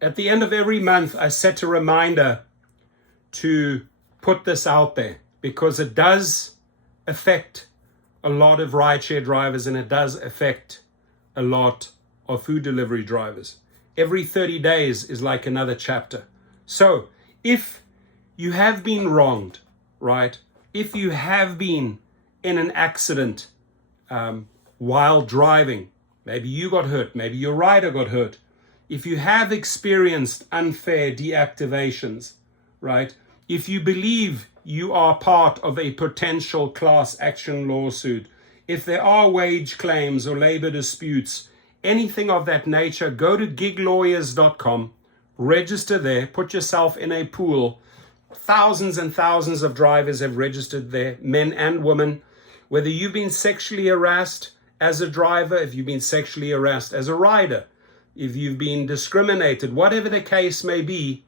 At the end of every month, I set a reminder to put this out there because it does affect a lot of rideshare drivers and it does affect a lot of food delivery drivers. Every 30 days is like another chapter. So if you have been wronged, right? If you have been in an accident while driving, maybe you got hurt, maybe your rider got hurt. If you have experienced unfair deactivations, right? If you believe you are part of a potential class action lawsuit, if there are wage claims or labor disputes, anything of that nature, go to giglawyers.com, register there, put yourself in a pool. Thousands and thousands of drivers have registered there, men and women. Whether you've been sexually harassed as a driver, if you've been sexually harassed as a rider, if you've been discriminated, whatever the case may be,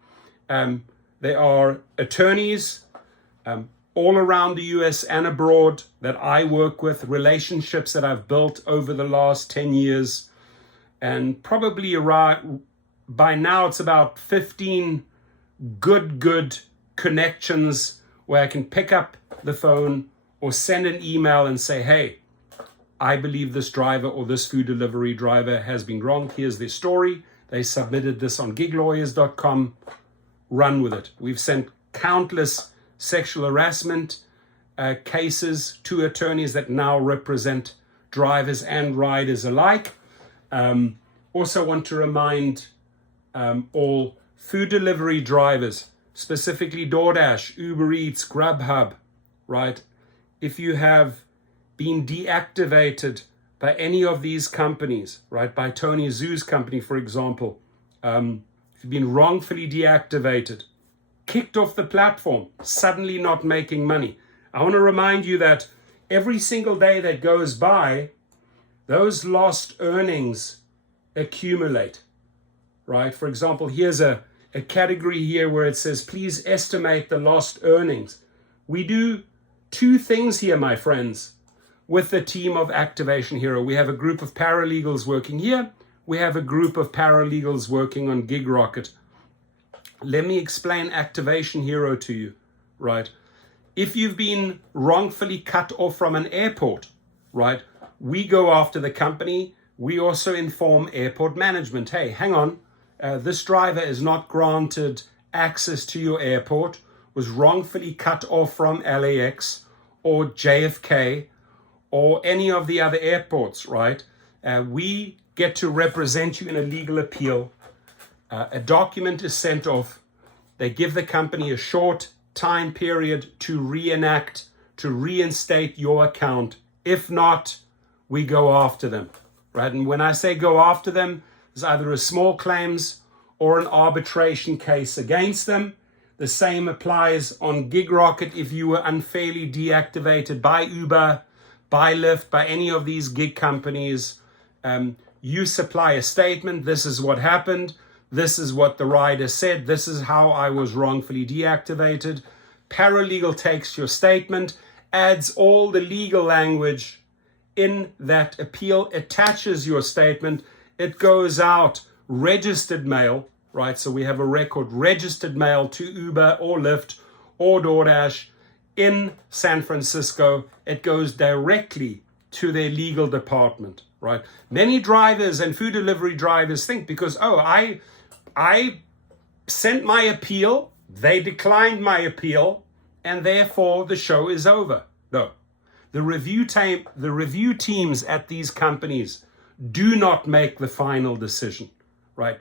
there are attorneys all around the US and abroad that I work with, relationships that I've built over the last 10 years. And probably by now it's about 15 good connections where I can pick up the phone or send an email and say, hey, I believe this driver or this food delivery driver has been wronged. Here's their story. They submitted this on giglawyers.com. Run with it. We've sent countless sexual harassment cases to attorneys that now represent drivers and riders alike. Also want to remind all food delivery drivers, specifically DoorDash, Uber Eats, Grubhub, right? If you have been deactivated by any of these companies, right? By Tony Zhu's company, for example, if you've been wrongfully deactivated, kicked off the platform, suddenly not making money. I want to remind you that every single day that goes by, those lost earnings accumulate, right? For example, here's a category here where it says, please estimate the lost earnings. We do two things here, my friends, with the team of Activation Hero. We have a group of paralegals working here. We have a group of paralegals working on GigRocket. Let me explain Activation Hero to you, right? If you've been wrongfully cut off from an airport, right, we go after the company. We also inform airport management. Hey, hang on. This driver is not granted access to your airport, was wrongfully cut off from LAX or JFK or any of the other airports, right? We get to represent you in a legal appeal. A document is sent off. They give the company a short time period to reenact, to reinstate your account. If not, we go after them, right? And when I say go after them, there's either a small claims or an arbitration case against them. The same applies on GigRocket if you were unfairly deactivated by Uber, by Lyft, by any of these gig companies. You supply a statement. This is what happened. This is what the rider said. This is how I was wrongfully deactivated. Paralegal takes your statement, adds all the legal language in that appeal, attaches your statement. It goes out registered mail, right? So we have a record registered mail to Uber or Lyft or DoorDash in San Francisco. It goes directly to their legal department, right? Many drivers and food delivery drivers think because, I sent my appeal, they declined my appeal, and therefore the show is over. No. The review teams at these companies do not make the final decision, right?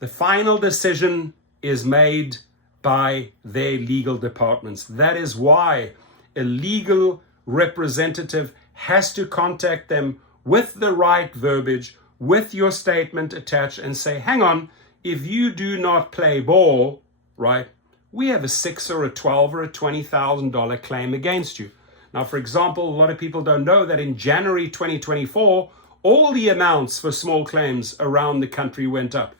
The final decision is made by their legal departments. That is why a legal representative has to contact them with the right verbiage, with your statement attached, and say, hang on, if you do not play ball, right, we have a $6 or a $12 or a $20,000 claim against you. Now, for example, a lot of people don't know that in January 2024, all the amounts for small claims around the country went up.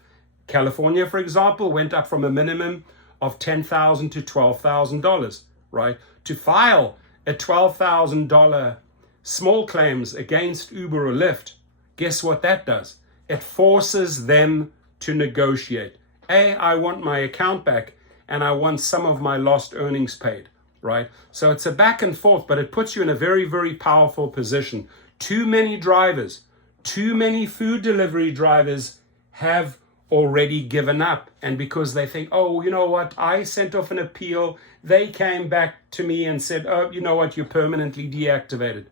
California, for example, went up from a minimum of $10,000 to $12,000, right? To file a $12,000 small claims against Uber or Lyft, guess what that does? It forces them to negotiate. I want my account back, and I want some of my lost earnings paid, right? So it's a back and forth, but it puts you in a very, very powerful position. Too many drivers, too many food delivery drivers have already given up. And because they think, oh, you know what, I sent off an appeal, they came back to me and said, oh, you know what, you're permanently deactivated.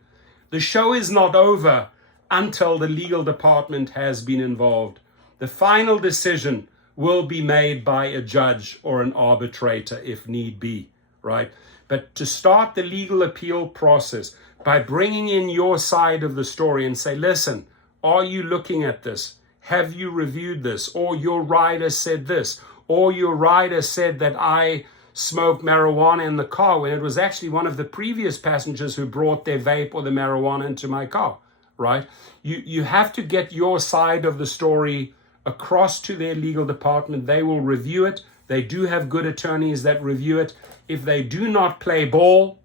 The show is not over until the legal department has been involved. The final decision will be made by a judge or an arbitrator if need be, right? But to start the legal appeal process by bringing in your side of the story and say, listen, are you looking at this? Have you reviewed this? Or your rider said this? Or your rider said that I smoked marijuana in the car when it was actually one of the previous passengers who brought their vape or the marijuana into my car, right? You have to get your side of the story across to their legal department. They will review it. They do have good attorneys that review it. If they do not play ball,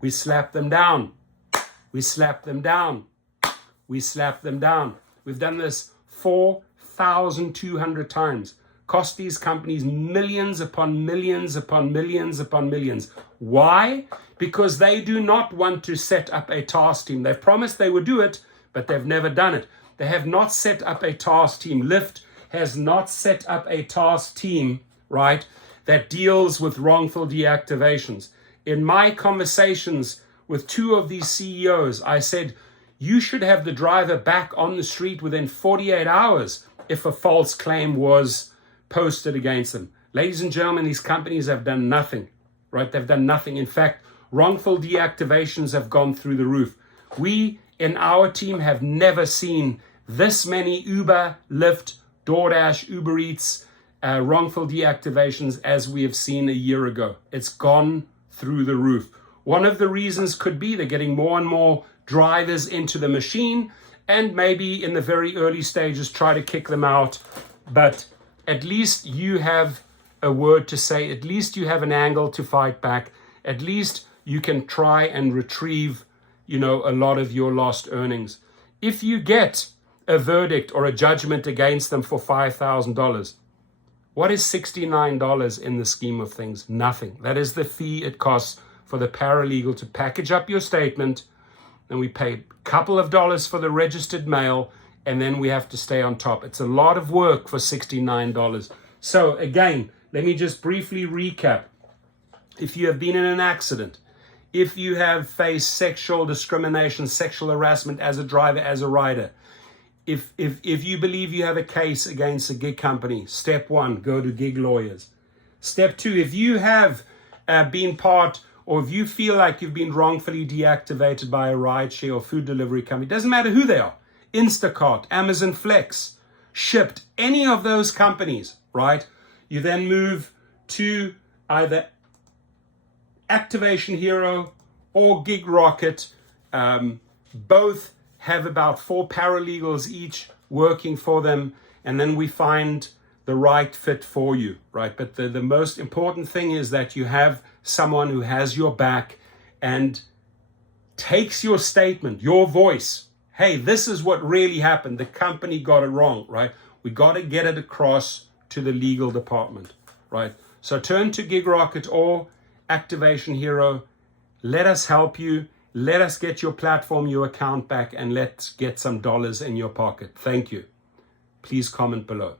we slap them down. We slap them down. We slap them down. We've done this 4,200 times. Cost these companies millions upon millions upon millions upon millions. Why? Because they do not want to set up a task team. They've promised they would do it, but they've never done it. They have not set up a task team. Lyft has not set up a task team, right, that deals with wrongful deactivations. In my conversations with two of these CEOs, I said, you should have the driver back on the street within 48 hours if a false claim was posted against them. Ladies and gentlemen, these companies have done nothing, right? They've done nothing. In fact, wrongful deactivations have gone through the roof. We in our team have never seen this many Uber, Lyft, DoorDash, Uber Eats, wrongful deactivations as we have seen a year ago. It's gone through the roof. One of the reasons could be they're getting more and more drivers into the machine, and maybe in the very early stages try to kick them out. But at least you have a word to say. At least you have an angle to fight back. At least you can try and retrieve, a lot of your lost earnings. If you get a verdict or a judgment against them for $5,000, what is $69 in the scheme of things? Nothing. That is the fee it costs for the paralegal to package up your statement. And we pay a couple of dollars for the registered mail, and then we have to stay on top. It's a lot of work for $69. So again, let me just briefly recap. If you have been in an accident, if you have faced sexual discrimination, sexual harassment as a driver, as a rider, if you believe you have a case against a gig company, step 1, go to gig lawyers. Step 2, if you have been part, or if you feel like you've been wrongfully deactivated by a rideshare or food delivery company, doesn't matter who they are, Instacart, Amazon Flex, Shipped, any of those companies, right? You then move to either Activation Hero or Gig Rocket. Both have about 4 paralegals each working for them, and then we find the right fit for you, right? But the most important thing is that you have someone who has your back and takes your statement, your voice. Hey, this is what really happened. The company got it wrong, right? We got to get it across to the legal department, right? So turn to Gig Rocket or Activation Hero. Let us help you. Let us get your platform, your account back, and let's get some dollars in your pocket. Thank you. Please comment below.